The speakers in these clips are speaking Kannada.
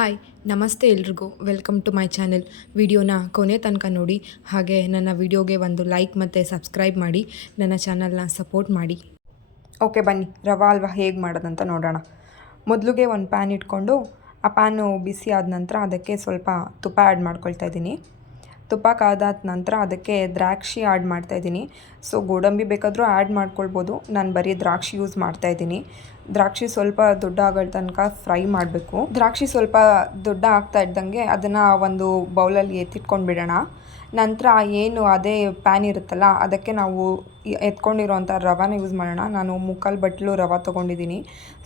ಹಾಯ್ ನಮಸ್ತೆ ಎಲ್ರಿಗೂ ವೆಲ್ಕಮ್ ಟು ಮೈ ಚಾನೆಲ್. ವಿಡಿಯೋನ ಕೊನೆ ತನಕ ನೋಡಿ, ಹಾಗೆ ನನ್ನ ವಿಡಿಯೋಗೆ ಒಂದು ಲೈಕ್ ಮತ್ತು ಸಬ್ಸ್ಕ್ರೈಬ್ ಮಾಡಿ ನನ್ನ ಚಾನಲ್ನ ಸಪೋರ್ಟ್ ಮಾಡಿ. ಓಕೆ, ಬನ್ನಿ ರವಾ ಹಲ್ವಾ ಹೇಗೆ ಮಾಡೋದಂತ ನೋಡೋಣ. ಮೊದಲಿಗೆ ಒಂದು ಪ್ಯಾನ್ ಇಟ್ಕೊಂಡು ಆ ಪ್ಯಾನು ಬಿಸಿ ಆದ ನಂತರ ಅದಕ್ಕೆ ಸ್ವಲ್ಪ ತುಪ್ಪ ಆ್ಯಡ್ ಮಾಡ್ಕೊಳ್ತಾ ಇದ್ದೀನಿ. ತುಪ್ಪ ಕಾದಾದ ನಂತರ ಅದಕ್ಕೆ ದ್ರಾಕ್ಷಿ ಆ್ಯಡ್ ಮಾಡ್ತಾಯಿದ್ದೀನಿ. ಸೊ ಗೋಡಂಬಿ ಬೇಕಾದರೂ ಆ್ಯಡ್ ಮಾಡ್ಕೊಳ್ಬೋದು, ನಾನು ಬರೀ ದ್ರಾಕ್ಷಿ ಯೂಸ್ ಮಾಡ್ತಾಯಿದ್ದೀನಿ. ದ್ರಾಕ್ಷಿ ಸ್ವಲ್ಪ ದೊಡ್ಡ ಆಗೋ ತನಕ ಫ್ರೈ ಮಾಡಬೇಕು. ದ್ರಾಕ್ಷಿ ಸ್ವಲ್ಪ ದೊಡ್ಡ ಆಗ್ತಾ ಇದ್ದಂಗೆ ಅದನ್ನು ಒಂದು ಬೌಲಲ್ಲಿ ಎತ್ತಿಟ್ಕೊಂಡು ಬಿಡೋಣ. ನಂತರ ಏನು ಅದೇ ಪ್ಯಾನ್ ಇರುತ್ತಲ್ಲ ಅದಕ್ಕೆ ನಾವು ಎತ್ಕೊಂಡಿರೋಂಥ ರವಾನ ಯೂಸ್ ಮಾಡೋಣ. ನಾನು ಮುಕ್ಕಾಲು ಬಟ್ಲು ರವೆ ತೊಗೊಂಡಿದ್ದೀನಿ.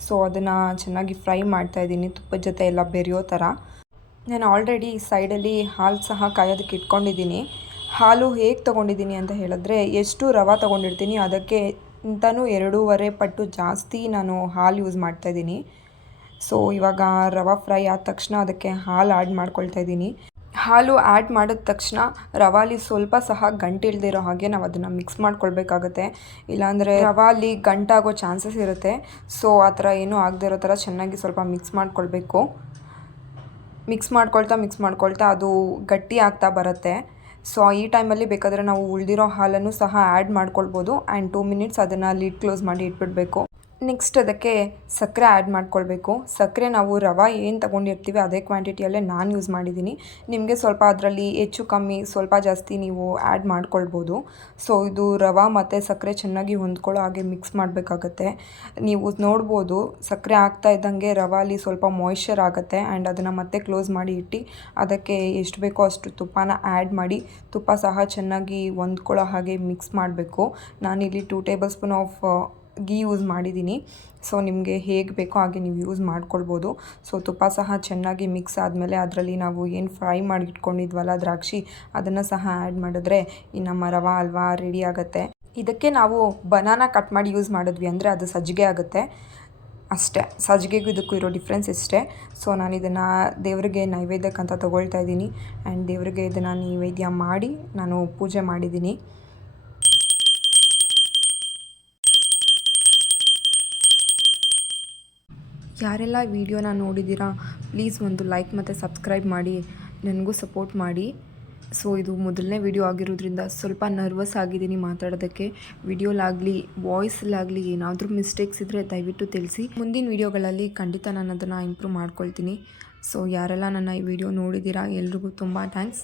ಸೊ ಅದನ್ನು ಚೆನ್ನಾಗಿ ಫ್ರೈ ಮಾಡ್ತಾಯಿದ್ದೀನಿ, ತುಪ್ಪದ ಜೊತೆ ಎಲ್ಲ ಬೆರೆಯೋ ಥರ. ನಾನು ಆಲ್ರೆಡಿ ಸೈಡಲ್ಲಿ ಹಾಲು ಸಹ ಕಾಯೋದಕ್ಕೆ ಇಟ್ಕೊಂಡಿದ್ದೀನಿ. ಹಾಲು ಹೇಗೆ ತೊಗೊಂಡಿದ್ದೀನಿ ಅಂತ ಹೇಳಿದ್ರೆ, ಎಷ್ಟು ರವೆ ತೊಗೊಂಡಿರ್ತೀನಿ ಅದಕ್ಕೆ ಇಂತನೂ 2.5 ಪಟ್ಟು ಜಾಸ್ತಿ ನಾನು ಹಾಲು ಯೂಸ್ ಮಾಡ್ತಾಯಿದ್ದೀನಿ. ಸೊ ಇವಾಗ ರವೆ ಫ್ರೈ ಆದ ತಕ್ಷಣ ಅದಕ್ಕೆ ಹಾಲು ಆ್ಯಡ್ ಮಾಡ್ಕೊಳ್ತಾ ಇದ್ದೀನಿ. ಹಾಲು ಆ್ಯಡ್ ಮಾಡಿದ ತಕ್ಷಣ ರವಾಲಿ ಸ್ವಲ್ಪ ಸಹ ಗಂಟಿಲ್ದಿರೋ ಹಾಗೆ ನಾವು ಅದನ್ನು ಮಿಕ್ಸ್ ಮಾಡ್ಕೊಳ್ಬೇಕಾಗತ್ತೆ. ಇಲ್ಲಾಂದರೆ ರವಾಲಿ ಗಂಟಾಗೋ ಚಾನ್ಸಸ್ ಇರುತ್ತೆ. ಸೊ ಆ ಥರ ಏನೂ ಆಗದೆ ಇರೋ ಥರ ಚೆನ್ನಾಗಿ ಸ್ವಲ್ಪ ಮಿಕ್ಸ್ ಮಾಡ್ಕೊಳ್ಬೇಕು. ಮಿಕ್ಸ್ ಮಾಡ್ಕೊಳ್ತಾ ಅದು ಗಟ್ಟಿ ಆಗ್ತಾ ಬರುತ್ತೆ. ಸೊ ಈ ಟೈಮಲ್ಲಿ ಬೇಕಾದರೆ ನಾವು ಉಳಿದಿರೋ ಹಾಲನ್ನು ಸಹ ಆ್ಯಡ್ ಮಾಡ್ಕೊಳ್ಬೋದು. ಆ್ಯಂಡ್ 2 ಮಿನಿಟ್ಸ್ ಅದನ್ನು ಲಿಡ್ ಕ್ಲೋಸ್ ಮಾಡಿ ಇಟ್ಬಿಡಬೇಕು. ನೆಕ್ಸ್ಟ್ ಅದಕ್ಕೆ ಸಕ್ಕರೆ ಆ್ಯಡ್ ಮಾಡ್ಕೊಳ್ಬೇಕು. ಸಕ್ಕರೆ ನಾವು ರವೆ ಏನು ತೊಗೊಂಡಿರ್ತೀವಿ ಅದೇ ಕ್ವಾಂಟಿಟಿಯಲ್ಲೇ ನಾನು ಯೂಸ್ ಮಾಡಿದ್ದೀನಿ. ನಿಮಗೆ ಸ್ವಲ್ಪ ಅದರಲ್ಲಿ ಹೆಚ್ಚು ಕಮ್ಮಿ ಸ್ವಲ್ಪ ಜಾಸ್ತಿ ನೀವು ಆ್ಯಡ್ ಮಾಡ್ಕೊಳ್ಬೋದು. ಸೊ ಇದು ರವೆ ಮತ್ತು ಸಕ್ಕರೆ ಚೆನ್ನಾಗಿ ಹೊಂದ್ಕೊಳ್ಳೋ ಹಾಗೆ ಮಿಕ್ಸ್ ಮಾಡಬೇಕಾಗತ್ತೆ. ನೀವು ನೋಡ್ಬೋದು ಸಕ್ಕರೆ ಆಗ್ತಾ ಇದ್ದಂಗೆ ರವಾಲಿ ಸ್ವಲ್ಪ ಮಾಯ್ಶ್ಚರ್ ಆಗುತ್ತೆ. ಆ್ಯಂಡ್ ಅದನ್ನು ಮತ್ತೆ ಕ್ಲೋಸ್ ಮಾಡಿ ಇಟ್ಟು ಅದಕ್ಕೆ ಎಷ್ಟು ಬೇಕೋ ಅಷ್ಟು ತುಪ್ಪನ ಆ್ಯಡ್ ಮಾಡಿ ತುಪ್ಪ ಸಹ ಚೆನ್ನಾಗಿ ಹೊಂದ್ಕೊಳ್ಳೋ ಹಾಗೆ ಮಿಕ್ಸ್ ಮಾಡಬೇಕು. ನಾನಿಲ್ಲಿ 2 table spoon of ghee use ಮಾಡಿದ್ದೀನಿ. ಸೊ ನಿಮಗೆ ಹೇಗೆ ಬೇಕೋ ಹಾಗೆ ನೀವು ಯೂಸ್ ಮಾಡ್ಕೊಳ್ಬೋದು. ಸೊ ತುಪ್ಪ ಸಹ ಚೆನ್ನಾಗಿ ಮಿಕ್ಸ್ ಆದಮೇಲೆ ಅದರಲ್ಲಿ ನಾವು ಏನು ಫ್ರೈ ಮಾಡಿ ಇಟ್ಕೊಂಡಿದ್ವಲ್ಲ ದ್ರಾಕ್ಷಿ, ಅದನ್ನು ಸಹ ಆ್ಯಡ್ ಮಾಡಿದ್ರೆ ಈ ನಮ್ಮ ರವಾ ಹಲ್ವಾ ರೆಡಿ ಆಗುತ್ತೆ. ಇದಕ್ಕೆ ನಾವು ಬನಾನಾ ಕಟ್ ಮಾಡಿ ಯೂಸ್ ಮಾಡಿದ್ವಿ ಅಂದರೆ ಅದು ಸಜ್ಜಿಗೆ ಆಗುತ್ತೆ ಅಷ್ಟೇ. ಸಜ್ಜಿಗೆಗೂ ಇದಕ್ಕೂ ಇರೋ ಡಿಫ್ರೆನ್ಸ್ ಇಷ್ಟೇ. ಸೊ ನಾನು ಇದನ್ನು ದೇವರಿಗೆ ನೈವೇದ್ಯಕ್ಕಂತ ತೊಗೊಳ್ತಾ ಇದ್ದೀನಿ. ಆ್ಯಂಡ್ ದೇವರಿಗೆ ಇದನ್ನು ನೈವೇದ್ಯ ಮಾಡಿ ನಾನು ಪೂಜೆ ಮಾಡಿದ್ದೀನಿ. ಯಾರೆಲ್ಲ ವಿಡಿಯೋನ ನೋಡಿದ್ದೀರಾ ಪ್ಲೀಸ್ ಒಂದು ಲೈಕ್ ಮತ್ತು ಸಬ್ಸ್ಕ್ರೈಬ್ ಮಾಡಿ ನನಗೂ ಸಪೋರ್ಟ್ ಮಾಡಿ. ಸೊ ಇದು ಮೊದಲನೇ ವಿಡಿಯೋ ಆಗಿರೋದ್ರಿಂದ ಸ್ವಲ್ಪ ನರ್ವಸ್ ಆಗಿದ್ದೀನಿ ಮಾತಾಡೋದಕ್ಕೆ. ವಿಡಿಯೋಲಾಗಲಿ ವಾಯ್ಸಲ್ಲಾಗಲಿ ಏನಾದರೂ ಮಿಸ್ಟೇಕ್ಸ್ ಇದ್ದರೆ ದಯವಿಟ್ಟು ತಿಳಿಸಿ. ಮುಂದಿನ ವಿಡಿಯೋಗಳಲ್ಲಿ ಖಂಡಿತ ನಾನು ಅದನ್ನು ಇಂಪ್ರೂವ್ ಮಾಡ್ಕೊಳ್ತೀನಿ. ಸೊ ಯಾರೆಲ್ಲ ನನ್ನ ಈ ವಿಡಿಯೋ ನೋಡಿದ್ದೀರಾ ಎಲ್ರಿಗೂ ತುಂಬ ಥ್ಯಾಂಕ್ಸ್.